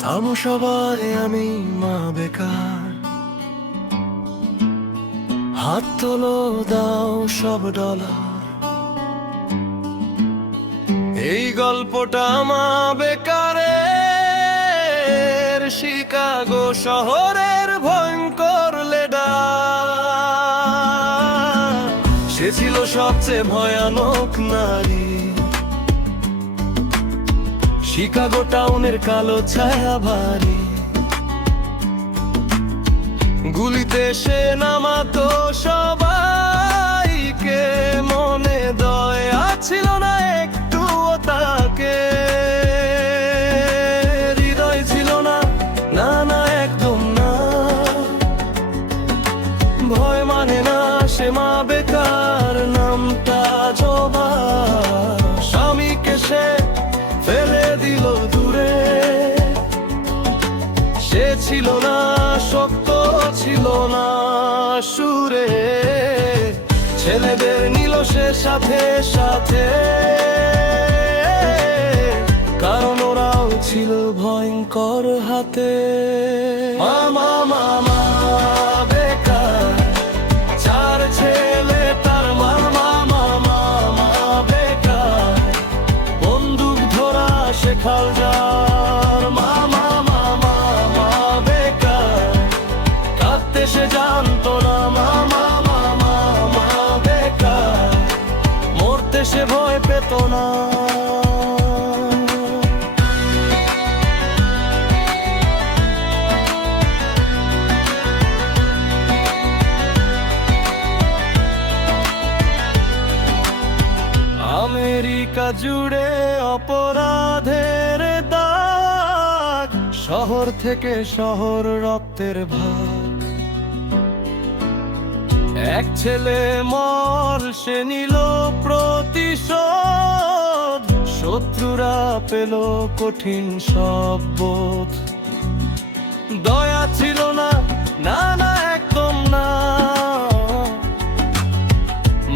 থামো সবাই, আমি মা বেকার। হাত তোলো, দাও সব ডলার। এই গল্পটা মা বেকারের, শিকাগো শহরের ভয়ঙ্কর লিডার। সে ছিল সবচেয়ে ভয়ানক নারী, শিকাগো টাউনের কালো ছায়া ভারী। গুলিতে সে নামাতো সবাইকে, মনে দয়া ছিল না একটুও তাকে। হৃদয় ছিল না, না না একদম না। ভয় মানে না সে মা বেকার, নামটা জবা। স্বামীকে সে ফেলে দিল দূরে। সে ছিল না শক্ত, ছিল না সুরে। ছেলেদের নিল সে সাথে সাথে, কারণ ওরাও ছিল ভয়ঙ্কর হাতে। মামা মামা বেকার, চার ছেলে তার মার। মামা মামা বেকার, বন্দুক ধরা শেখাল যার। মামা মামা বেকার, কাঁদতে সে জানতো না। মামা মামা বেকার, মরতে সে ভয় পেত না। আমেরিকা জুড়ে অপরাধের দাগ, শহর থেকে শহর রক্তের ভাগ। এক ছেলে মর, সে নিল প্রতিশোধ। শত্রুরা পেল কঠিন সব বোধ। দয়া ছিল না, না না একদম না।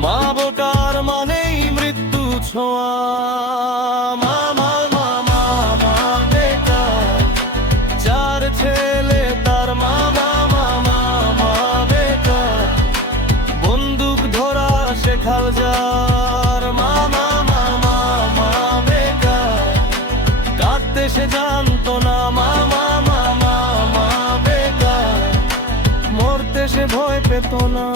মা বেকার মানেই মৃত্যু ছোঁয়া। মামা মামা বেকার, চার ছেলে তার। মামা মামা বেকার, বন্দুক ধরা শেখাল যার। মামা মামা বেকার, কাঁদতে সে জানতো না। মামা মামা বেকার, মরতে সে ভয় পেত না।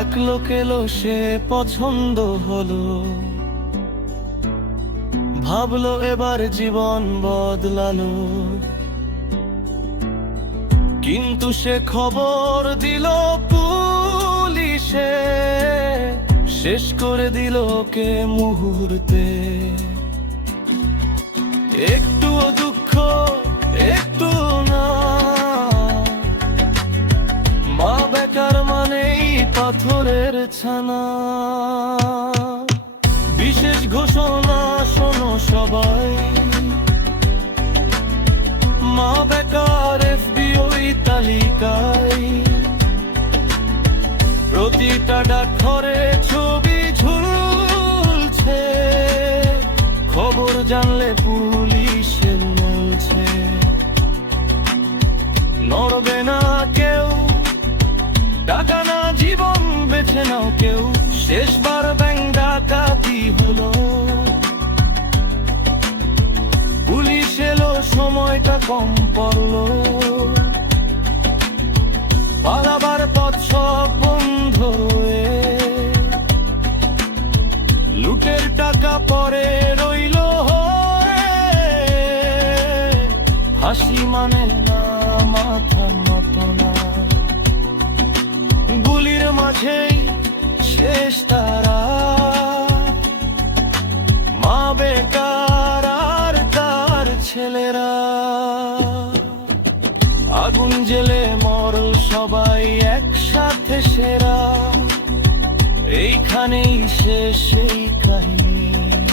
এক লোক এলো, সে পছন্দ হলো। ভাবলো এবার জীবন বদলালো। কিন্তু সে খবর দিল পুলিশে, শেষ করে দিল ওকে মুহূর্তে। একটুও দুঃখ, একটু না। মা বেকার মানেই পাথরের ছানা। বিশেষ ঘোষণা শোনো সবাই, মা বেকার FBI তালিকায়। প্রতিটা ডাকঘরে ছবি ঝুলছে, খবর জানলে পুলিশে বলছে। নড়বে না কেউ, টাকা না জীবন বেছে নাও কেউ। শেষবার ব্যাংক ডাকাতি হলো, পুলিশ এলো, সময়টা কম পড়লো। পালাবার পথ সব বন্ধ হয়ে, লুটের টাকা পরে রইল হয়ে। হাসি মানে না, মাথা নত না। গুলির মাঝেই শেষ তারা। মা বেকার আর তার ছেলেরা, আগুন জেলে মরল সবাই একসাথে সেরা। এইখানেই শেষ এই কাহিনী।